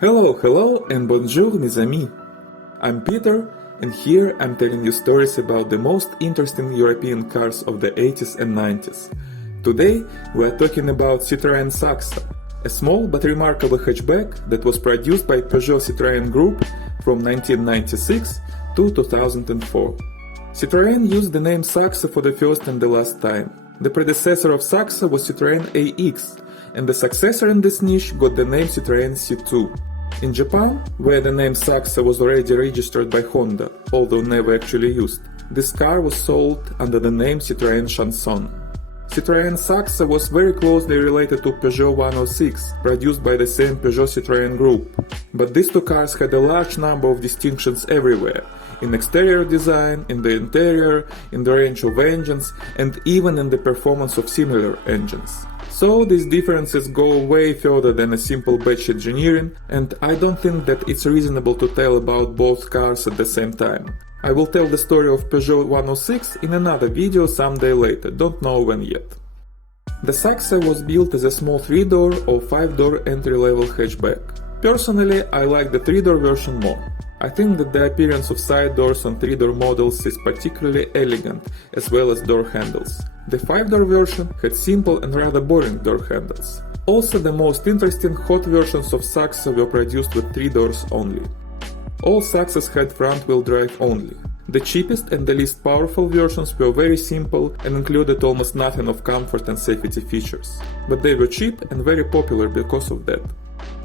Hello and bonjour mes amis. I'm Peter and here I'm telling you stories about the most interesting European cars of the 80s and 90s. Today we are talking about Citroen Saxo, a small but remarkable hatchback that was produced by Peugeot-Citroen Group from 1996 to 2004. Citroen used the name Saxo for the first and the last time. The predecessor of Saxo was Citroen AX, and the successor in this niche got the name Citroen C2. In Japan, where the name Saxo was already registered by Honda, although never actually used, this car was sold under the name Citroen Chanson. Citroen Saxo was very closely related to Peugeot 106, produced by the same Peugeot-Citroen Group, but these two cars had a large number of distinctions everywhere, in exterior design, in the interior, in the range of engines, and even in the performance of similar engines. So these differences go way further than a simple batch engineering, and I don't think that it's reasonable to tell about both cars at the same time. I will tell the story of Peugeot 106 in another video someday later, don't know when yet. The Saxo was built as a small 3-door or 5-door entry-level hatchback. Personally, I like the 3-door version more. I think that the appearance of side doors on 3-door models is particularly elegant, as well as door handles. The 5-door version had simple and rather boring door handles. Also, the most interesting hot versions of Saxo were produced with 3 doors only. All Saxos had front-wheel drive only. The cheapest and the least powerful versions were very simple and included almost nothing of comfort and safety features. But they were cheap and very popular because of that.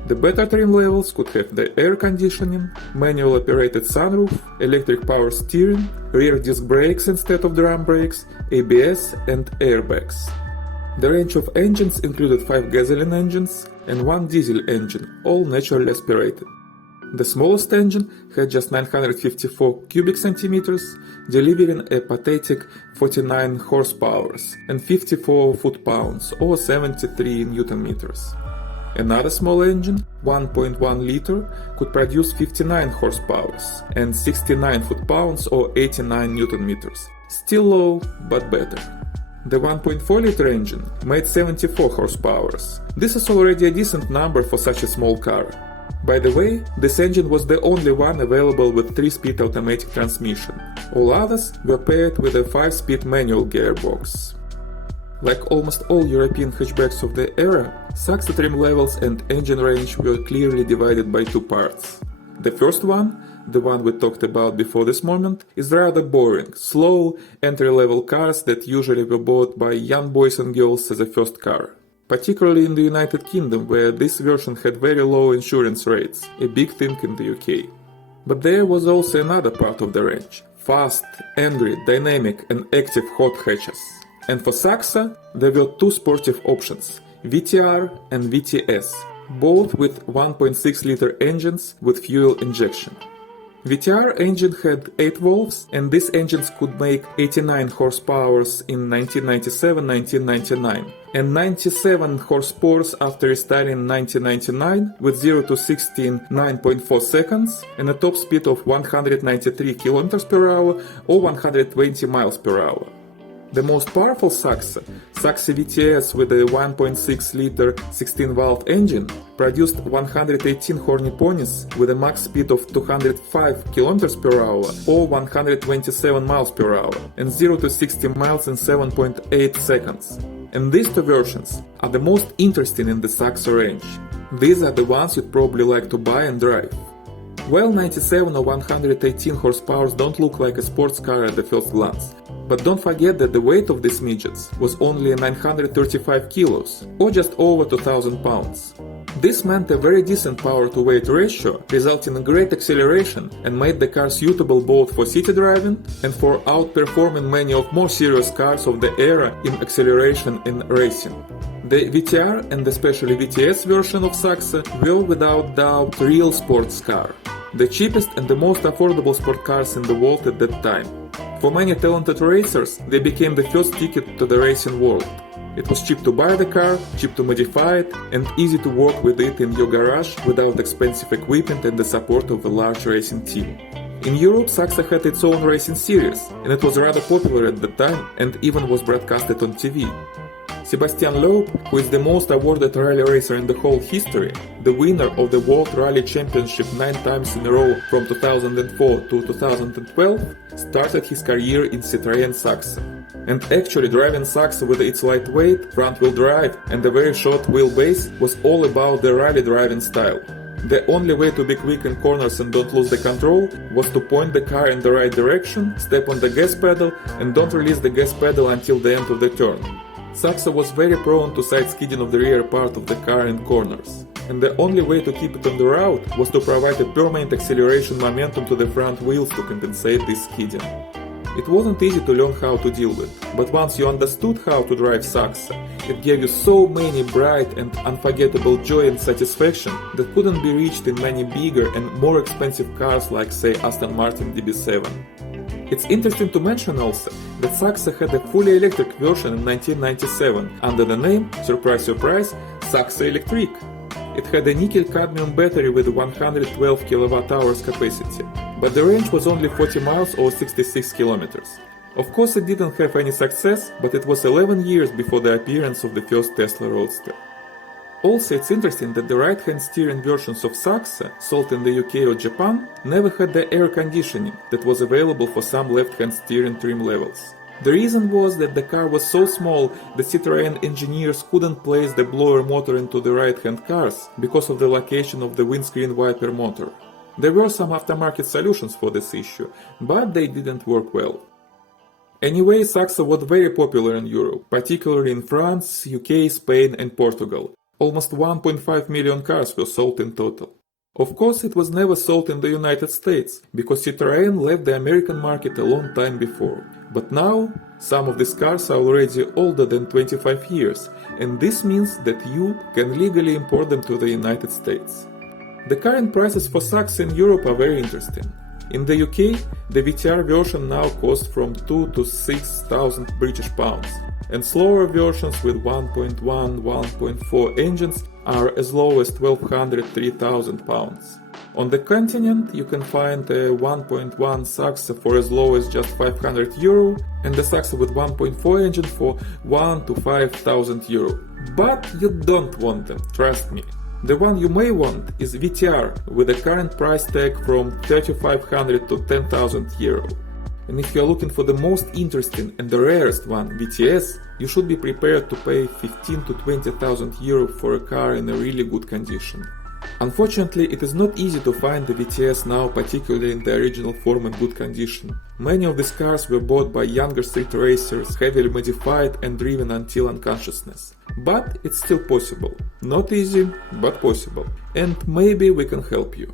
The better trim levels could have the air conditioning, manual operated sunroof, electric power steering, rear disc brakes instead of drum brakes, ABS and airbags. The range of engines included 5 gasoline engines and 1 diesel engine, all naturally aspirated. The smallest engine had just 954 cubic centimeters, delivering a pathetic 49 horsepower and 54 foot-pounds or 73 Newton meters. Another small engine, 1.1 liter, could produce 59 horsepower and 69 foot-pounds or 89 Newton meters. Still low, but better. The 1.4 liter engine made 74 horsepower. This is already a decent number for such a small car. By the way, this engine was the only one available with 3-speed automatic transmission. All others were paired with a 5-speed manual gearbox. Like almost all European hatchbacks of the era, Saxo trim levels and engine range were clearly divided by 2 parts. The first one, the one we talked about before this moment, is rather boring, slow, entry-level cars that usually were bought by young boys and girls as a first car. Particularly in the United Kingdom, where this version had very low insurance rates, a big thing in the UK. But there was also another part of the range, fast, angry, dynamic and active hot hatches. And for Saxo, there were 2 sportive options, VTR and VTS, both with 1.6 liter engines with fuel injection. VTR engine had 8 valves, and these engines could make 89 horsepower in 1997-1999 and 97 horsepower after restarting in 1999 with 0 to 60 in 9.4 seconds and a top speed of 193 km per hour or 120 miles per hour. The most powerful Saxo, Saxo VTS with a 1.6 liter 16-valve engine, produced 118 horny ponies with a max speed of 205 km per hour or 127 miles per hour and 0 to 60 miles in 7.8 seconds. And these 2 versions are the most interesting in the Saxo range. These are the ones you'd probably like to buy and drive. Well, 97 or 118 horsepower don't look like a sports car at the first glance. But don't forget that the weight of these midgets was only 935 kilos, or just over 2000 pounds. This meant a very decent power-to-weight ratio, resulting in great acceleration and made the car suitable both for city driving and for outperforming many of more serious cars of the era in acceleration in racing. The VTR and especially VTS version of Saxo were without doubt real sports car, the cheapest and the most affordable sport cars in the world at that time. For many talented racers, they became the first ticket to the racing world. It was cheap to buy the car, cheap to modify it, and easy to work with it in your garage without expensive equipment and the support of a large racing team. In Europe, Saxo had its own racing series, and it was rather popular at the time and even was broadcasted on TV. Sebastian Loeb, who is the most awarded rally racer in the whole history, the winner of the World Rally Championship 9 times in a row from 2004 to 2012, started his career in Citroen Saxo. And actually driving Saxo with its lightweight, front-wheel drive and a very short wheelbase was all about the rally driving style. The only way to be quick in corners and don't lose the control was to point the car in the right direction, step on the gas pedal and don't release the gas pedal until the end of the turn. Saxo was very prone to side skidding of the rear part of the car in corners, and the only way to keep it on the route was to provide a permanent acceleration momentum to the front wheels to compensate this skidding. It wasn't easy to learn how to deal with, but once you understood how to drive Saxo, it gave you so many bright and unforgettable joy and satisfaction that couldn't be reached in many bigger and more expensive cars like say Aston Martin DB7. It's interesting to mention also that Saxo had a fully electric version in 1997 under the name, surprise surprise, Saxo Electric. It had a nickel-cadmium battery with 112 kWh capacity, but the range was only 40 miles or 66 kilometers. Of course it didn't have any success, but it was 11 years before the appearance of the first Tesla Roadster. Also, it's interesting that the right-hand steering versions of Saxo, sold in the UK or Japan, never had the air conditioning that was available for some left-hand steering trim levels. The reason was that the car was so small that Citroën engineers couldn't place the blower motor into the right-hand cars because of the location of the windscreen wiper motor. There were some aftermarket solutions for this issue, but they didn't work well. Anyway, Saxo was very popular in Europe, particularly in France, UK, Spain and Portugal. Almost 1.5 million cars were sold in total. Of course, it was never sold in the United States, because Citroën left the American market a long time before. But now, some of these cars are already older than 25 years, and this means that you can legally import them to the United States. The current prices for Saxo in Europe are very interesting. In the UK, the VTR version now costs from 2 to 6,000 British pounds, and slower versions with 1.1, 1.4 engines are as low as 1,200, 3,000 pounds. On the continent, you can find a 1.1 Saxo for as low as just €500, and the Saxo with 1.4 engine for 1 to 5,000 euro. But you don't want them, trust me. The one you may want is VTR, with a current price tag from 3,500 to 10,000 euro. And if you are looking for the most interesting and the rarest one, VTS, you should be prepared to pay 15 to 20,000 euro for a car in a really good condition. Unfortunately, it is not easy to find the VTS now, particularly in the original form and good condition. Many of these cars were bought by younger street racers, heavily modified and driven until unconsciousness. But it's still possible. Not easy, but possible. And maybe we can help you.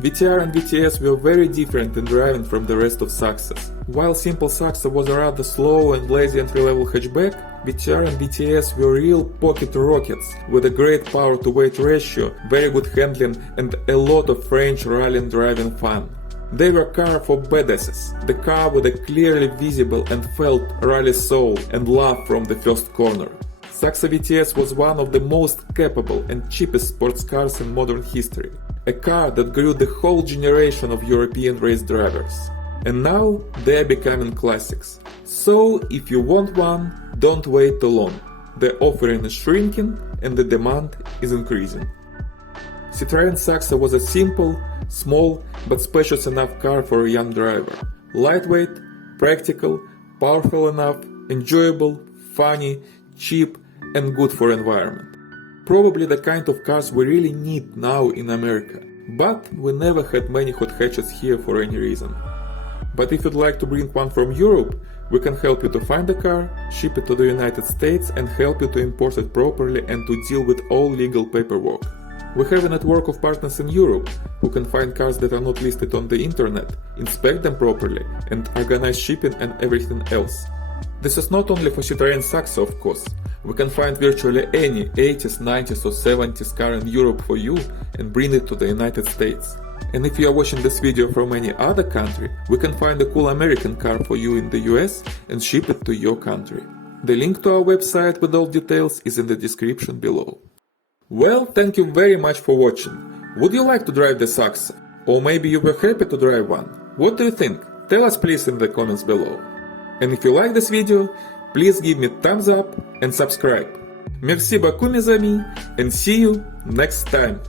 VTR and VTS were very different in driving from the rest of Saxos. While simple Saxo was a rather slow and lazy entry-level hatchback, VTR and VTS were real pocket rockets with a great power-to-weight ratio, very good handling and a lot of French rally driving fun. They were a car for badasses, the car with a clearly visible and felt rally soul and love from the first corner. Saxo VTS was one of the most capable and cheapest sports cars in modern history. A car that grew the whole generation of European race drivers. And now they are becoming classics. So if you want one, don't wait too long. The offering is shrinking and the demand is increasing. Citroen Saxo was a simple, small but spacious enough car for a young driver. Lightweight, practical, powerful enough, enjoyable, funny, cheap and good for environment. Probably the kind of cars we really need now in America, but we never had many hot hatches here for any reason. But if you'd like to bring one from Europe, we can help you to find a car, ship it to the United States and help you to import it properly and to deal with all legal paperwork. We have a network of partners in Europe who can find cars that are not listed on the internet, inspect them properly and organize shipping and everything else. This is not only for Citroen Saxo, of course. We can find virtually any 80s, 90s or 70s car in Europe for you and bring it to the United States. And if you are watching this video from any other country, we can find a cool American car for you in the US and ship it to your country. The link to our website with all details is in the description below. Well, thank you very much for watching. Would you like to drive the Saxo? Or maybe you were happy to drive one? What do you think? Tell us please in the comments below. And if you like this video, please give me thumbs up and subscribe. Merci beaucoup mes amis and see you next time.